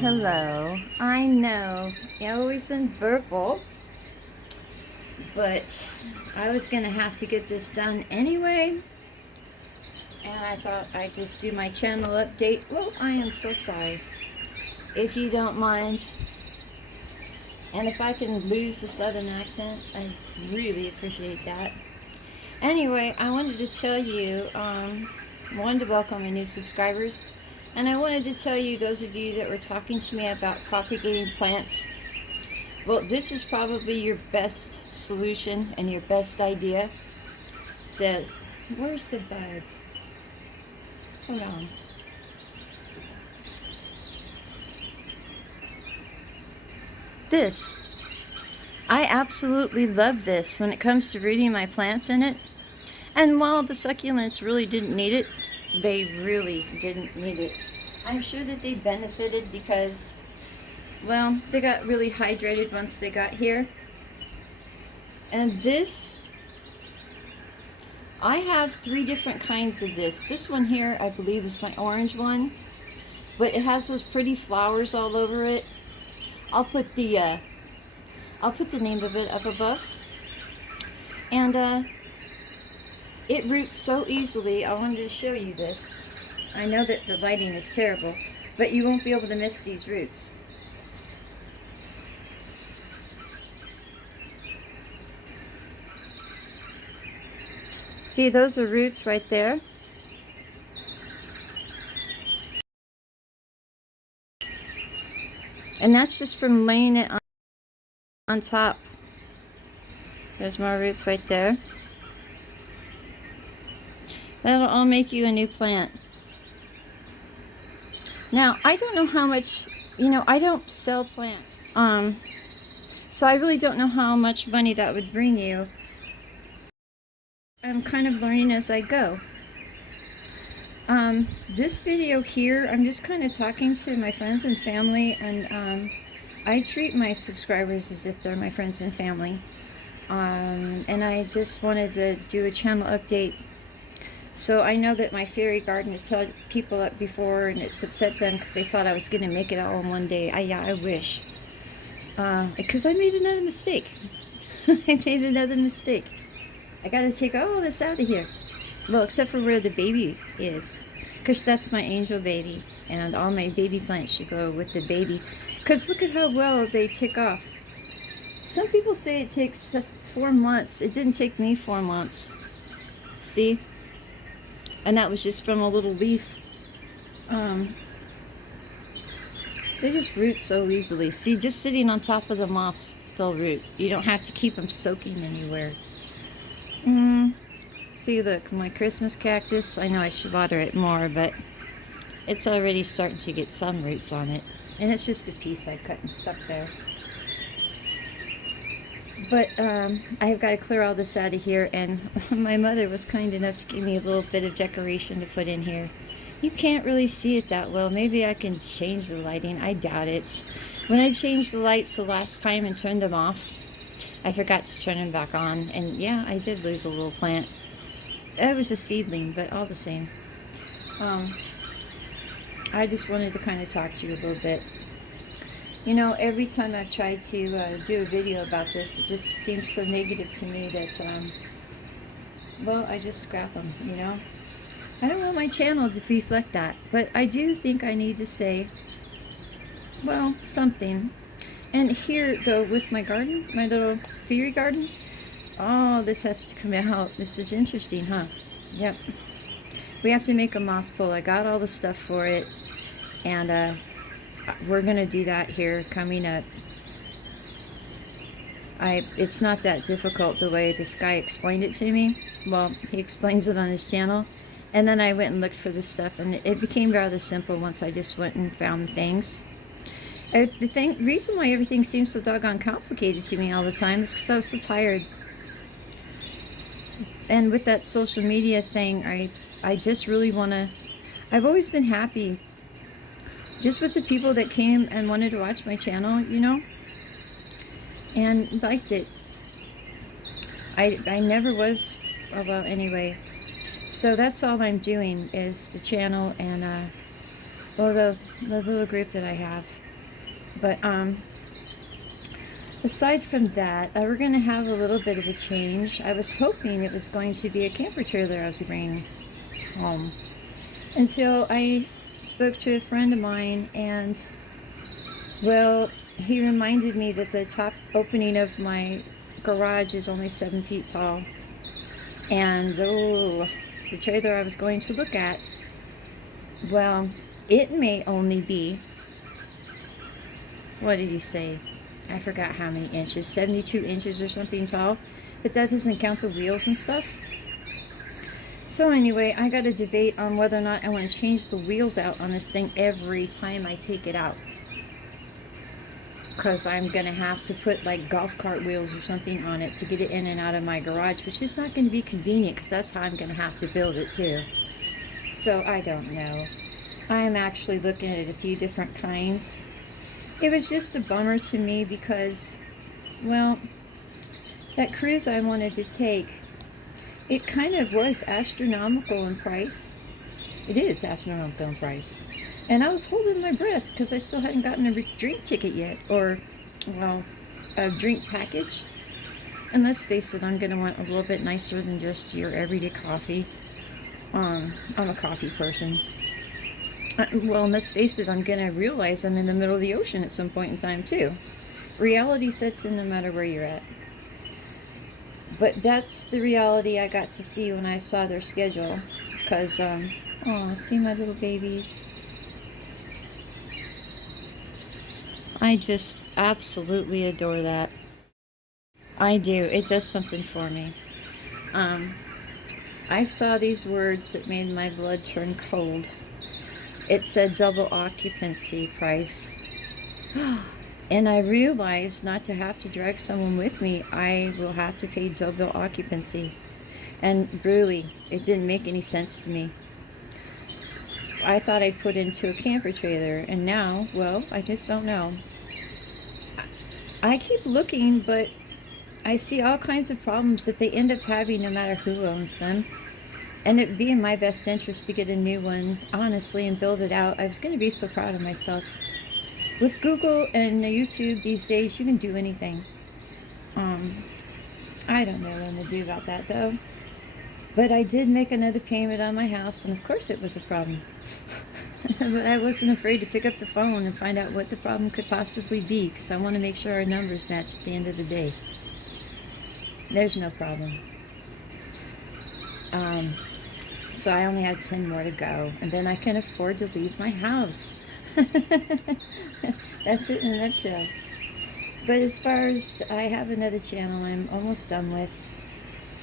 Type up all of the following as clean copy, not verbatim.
Hello. I know, I always in verbal, but I was gonna have to get this done anyway, and I thought I'd just do my channel update. Well, I am so sorry. If you don't mind, and if I can lose the southern accent, I really appreciate that. Anyway, I wanted to tell you, wanted to welcome my new subscribers, and I wanted to tell you, those of you that were talking to me about propagating plants, well, this is probably your best solution and your best idea. Where's the bud? Hold on. I absolutely love this when it comes to rooting my plants in it. And while the succulents really didn't need it, they really didn't need it. I'm sure that they benefited because, well, they got really hydrated once they got here. And this, I have 3 different kinds of this. This one here, I believe, is my orange one, but it has those pretty flowers all over it. I'll put the name of it up above. And it roots so easily. I wanted to show you this. I know that the lighting is terrible, but you won't be able to miss these roots. See, those are roots right there. And that's just from laying it on top. There's more roots right there. That'll all make you a new plant. Now, I don't know how much, I don't sell plants. So I really don't know how much money that would bring you. I'm kind of learning as I go. This video here, I'm just kind of talking to my friends and family, and I treat my subscribers as if they're my friends and family. And I just wanted to do a channel update. So I know that my fairy garden has held people up before, and it's upset them because they thought I was going to make it all in one day. I wish. Because I made another mistake. I made another mistake. I got to take all this out of here. Well, except for where the baby is. Because that's my angel baby. And all my baby plants should go with the baby. Because look at how well they take off. Some people say it takes 4 months. It didn't take me 4 months. See? And that was just from a little leaf. They just root so easily. See, just sitting on top of the moss, they'll root. You don't have to keep them soaking anywhere. See, look, my Christmas cactus, I know I should water it more, but it's already starting to get some roots on it. And it's just a piece I cut and stuck there. But I've got to clear all this out of here, and my mother was kind enough to give me a little bit of decoration to put in here. You can't really see it that well. Maybe I can change the lighting. I doubt it. When I changed the lights the last time and turned them off, I forgot to turn them back on, and yeah, I did lose a little plant. It was a seedling, but all the same. I just wanted to kind of talk to you a little bit. Every time I've tried to do a video about this, it just seems so negative to me that, well, I just scrap them, I don't want my channel to reflect that, but I do think I need to say, well, something. And here, though, with my garden, my little fairy garden, oh, this has to come out. This is interesting, huh? Yep. We have to make a moss pole. I got all the stuff for it, and we're going to do that here coming up. It's not that difficult the way this guy explained it to me. Well, he explains it on his channel. And then I went and looked for this stuff, and it became rather simple once I just went and found things. The reason why everything seems so doggone complicated to me all the time is because I was so tired. And with that social media thing, I just really want to... I've always been happy just with the people that came and wanted to watch my channel, and liked it. I never was... Well, anyway. So that's all I'm doing is the channel and, well, the little group that I have. But aside from that, we're going to have a little bit of a change. I was hoping it was going to be a camper trailer I was bringing home, until I spoke to a friend of mine, and well, he reminded me that the top opening of my garage is only 7 feet tall, and the trailer I was going to look at, well, it may only be, what did he say? I forgot how many inches, 72 inches or something tall, but that doesn't count the wheels and stuff. So anyway, I got a debate on whether or not I want to change the wheels out on this thing every time I take it out, because I'm going to have to put like golf cart wheels or something on it to get it in and out of my garage, which is not going to be convenient, because that's how I'm going to have to build it too. So I don't know. I am actually looking at a few different kinds. It was just a bummer to me because, well, that cruise I wanted to take, it kind of was astronomical in price. It is astronomical in price. And I was holding my breath because I still hadn't gotten a drink ticket yet, or, well, a drink package. And let's face it, I'm going to want a little bit nicer than just your everyday coffee. I'm a coffee person. Well, and let's face it, I'm going to realize I'm in the middle of the ocean at some point in time, too. Reality sets in no matter where you're at. But that's the reality I got to see when I saw their schedule. Because, oh, see my little babies. I just absolutely adore that. I do. It does something for me. I saw these words that made my blood turn cold. It said double occupancy price. And I realized not to have to drag someone with me, I will have to pay double occupancy. And really, it didn't make any sense to me. I thought I'd put into a camper trailer, and now, well, I just don't know. I keep looking, but I see all kinds of problems that they end up having no matter who owns them. And it'd be in my best interest to get a new one, honestly, and build it out. I was going to be so proud of myself. With Google and YouTube these days, you can do anything. I don't know what to do about that, though. But I did make another payment on my house, and of course it was a problem. But I wasn't afraid to pick up the phone and find out what the problem could possibly be, because I want to make sure our numbers match at the end of the day. There's no problem. So I only have 10 more to go, and then I can afford to leave my house. That's it in a nutshell. But as far as, I have another channel I'm almost done with,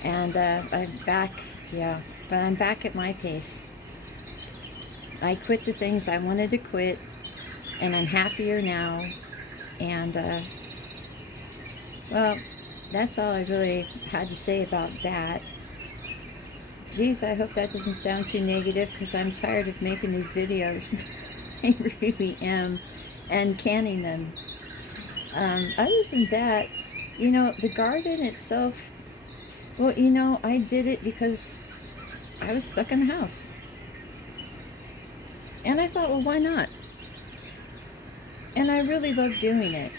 and I'm back, yeah, but I'm back at my pace. I quit the things I wanted to quit, and I'm happier now, and well, that's all I really had to say about that. Geez, I hope that doesn't sound too negative, because I'm tired of making these videos. I really am, and canning them. Other than that, you know, the garden itself, well, you know, I did it because I was stuck in the house. And I thought, well, why not? And I really loved doing it.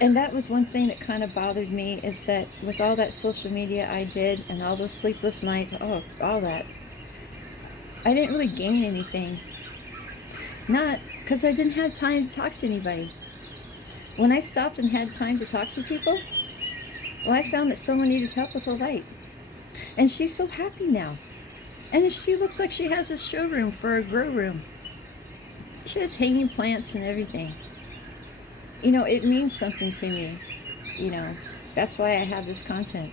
And that was one thing that kind of bothered me, is that with all that social media I did and all those sleepless nights, oh, all that, I didn't really gain anything. Not because I didn't have time to talk to anybody. When I stopped and had time to talk to people, well, I found that someone needed help with a light. And she's so happy now. And she looks like she has a showroom for a grow room. She has hanging plants and everything. You know, it means something to me. You know, that's why I have this content.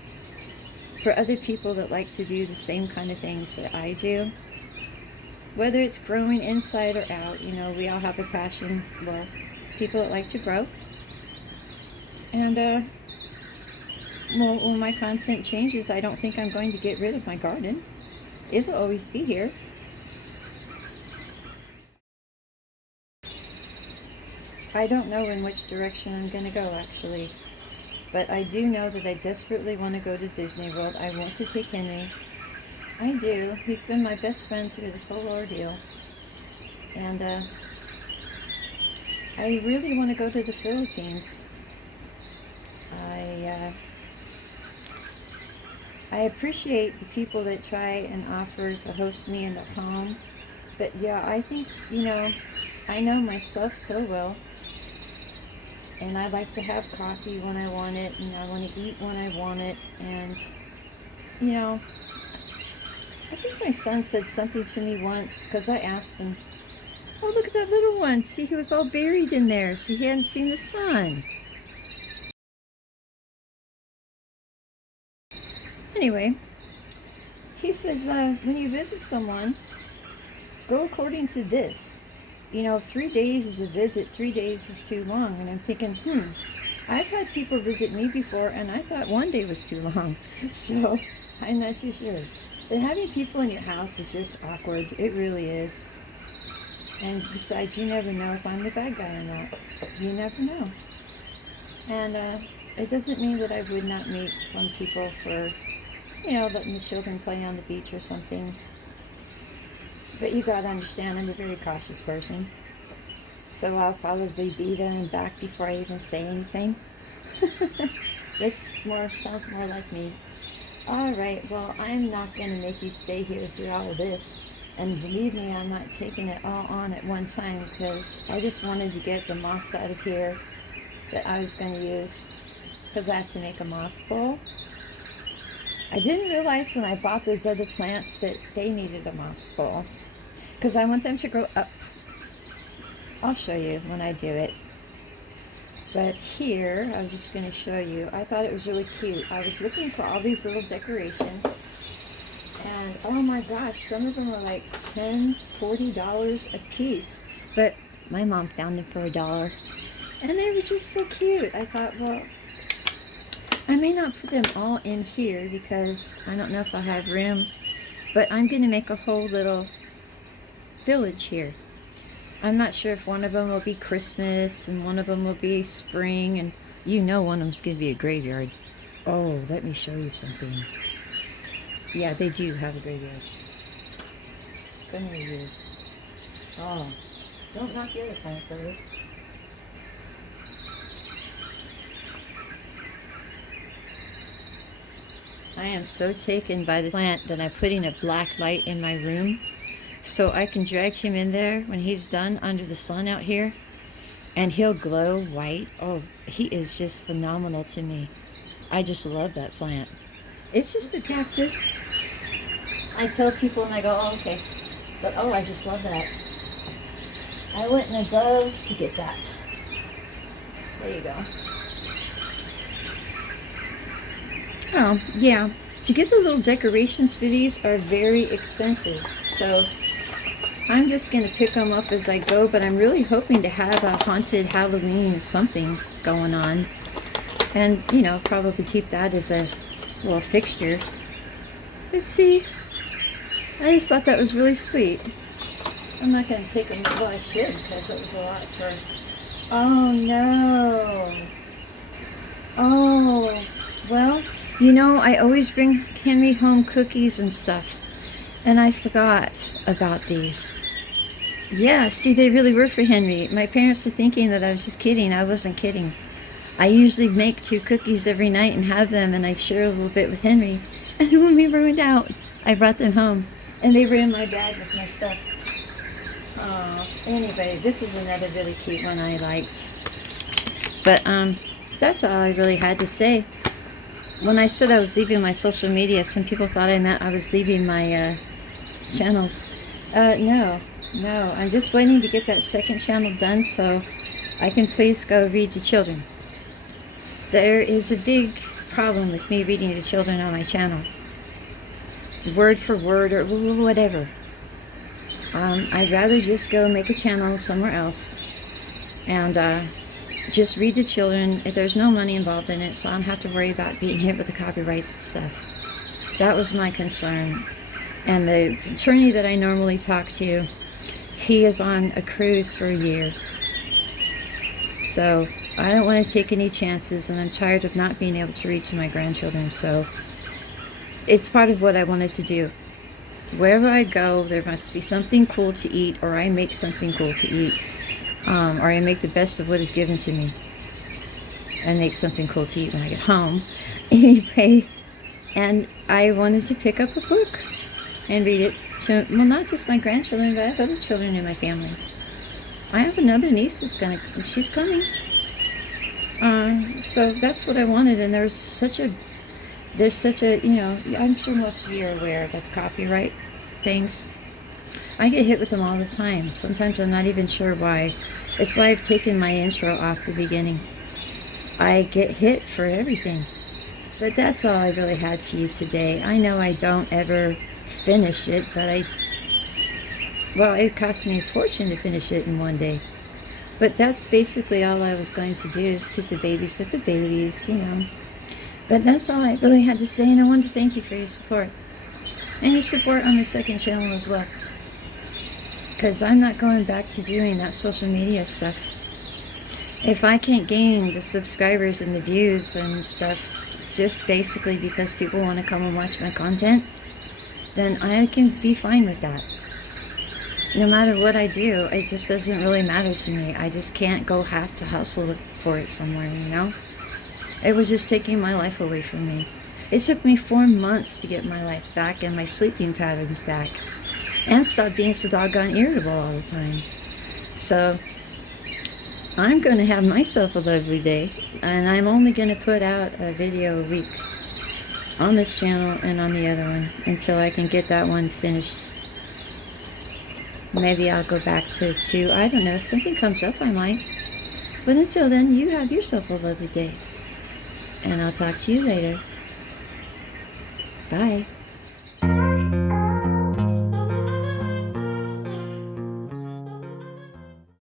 For other people that like to do the same kind of things that I do, whether it's growing inside or out, you know, we all have a passion. Well, people that like to grow. And, well, when my content changes, I don't think I'm going to get rid of my garden. It'll always be here. I don't know in which direction I'm going to go, actually. But I do know that I desperately want to go to Disney World. I want to take Henry. I do. He's been my best friend through this whole ordeal. And I really want to go to the Philippines. I appreciate the people that try and offer to host me in their home. But yeah, I think, I know myself so well. And I like to have coffee when I want it, and I want to eat when I want it. And, I think my son said something to me once, because I asked him, oh, look at that little one. See, he was all buried in there. See, he hadn't seen the sun. Anyway, he says, when you visit someone, go according to this. 3 days is a visit, 3 days is too long. And I'm thinking, I've had people visit me before, and I thought 1 day was too long. So, I'm not too sure. But having people in your house is just awkward. It really is. And besides, you never know if I'm the bad guy or not. You never know. And it doesn't mean that I would not meet some people for, letting the children play on the beach or something. But you gotta understand, I'm a very cautious person. So I'll probably be there and back before I even say anything. This sounds more like me. Alright, well, I'm not gonna make you stay here through all of this. And believe me, I'm not taking it all on at one time, because I just wanted to get the moss out of here that I was going to use, because I have to make a moss bowl. I didn't realize when I bought those other plants that they needed a moss bowl, because I want them to grow up. I'll show you when I do it. But here, I was just going to show you. I thought it was really cute. I was looking for all these little decorations. And oh my gosh, some of them were like $10, $40 a piece. But my mom found them for $1. And they were just so cute. I thought, well, I may not put them all in here because I don't know if I'll have room. But I'm going to make a whole little village here. I'm not sure if one of them will be Christmas and one of them will be spring. And one of them's going to be a graveyard. Oh, let me show you something. Yeah, they do have a graveyard. Come here, you. Oh, don't knock the other plants over. I am so taken by this plant that I'm putting a black light in my room so I can drag him in there when he's done under the sun out here, and he'll glow white. Oh, he is just phenomenal to me. I just love that plant. It's just a cactus. I tell people and I go, oh, okay. But, oh, I just love that. I went and above to get that. There you go. Oh, yeah. To get the little decorations for these are very expensive. So, I'm just going to pick them up as I go. But I'm really hoping to have a haunted Halloween or something going on. And, probably keep that as a little fixture. Let's see. I just thought that was really sweet. I'm not going to take them. Well, I should, because it was a lot for... Oh, no. Oh, well, I always bring Henry home cookies and stuff. And I forgot about these. Yeah, see, they really were for Henry. My parents were thinking that I was just kidding. I wasn't kidding. I usually make 2 cookies every night and have them, and I share a little bit with Henry. And when we ruined out, I brought them home. And they were in my bag with my stuff. Oh, anyway, this is another really cute one I liked. But that's all I really had to say. When I said I was leaving my social media, some people thought I meant I was leaving my channels. No, I'm just waiting to get that second channel done so I can please go read to children. There is a big problem with me reading to children on my channel. Word for word or whatever. I'd rather just go make a channel somewhere else and just read to children. There's no money involved in it, so I don't have to worry about being hit with the copyrights and stuff. That was my concern. And the attorney that I normally talk to, he is on a cruise for a year. So I don't want to take any chances, and I'm tired of not being able to read to my grandchildren. So it's part of what I wanted to do. Wherever I go, there must be something cool to eat, or I make something cool to eat. or I make the best of what is given to me and make something cool to eat when I get home. Anyway, and I wanted to pick up a book and read it to, well, not just my grandchildren, but I have other children in my family. I have another niece she's coming. So that's what I wanted, and there's such a, you know, I'm sure most of you are aware of the copyright things. I get hit with them all the time. Sometimes I'm not even sure why. It's why I've taken my intro off the beginning. I get hit for everything. But that's all I really had for you today. I know I don't ever finish it, but well, it cost me a fortune to finish it in one day. But that's basically all I was going to do, is keep the babies with the babies, you know. But that's all I really had to say, and I wanted to thank you for your support. And your support on my second channel as well. Because I'm not going back to doing that social media stuff. If I can't gain the subscribers and the views and stuff, just basically because people want to come and watch my content, then I can be fine with that. No matter what I do, it just doesn't really matter to me. I just can't go have to hustle for it somewhere, you know? It was just taking my life away from me. It took me 4 months to get my life back and my sleeping patterns back. And stop being so doggone irritable all the time. So, I'm going to have myself a lovely day. And I'm only going to put out a video a week on this channel and on the other one until I can get that one finished. Maybe I'll go back to 2. I don't know. If something comes up, I might. But until then, you have yourself a lovely day. And I'll talk to you later. Bye.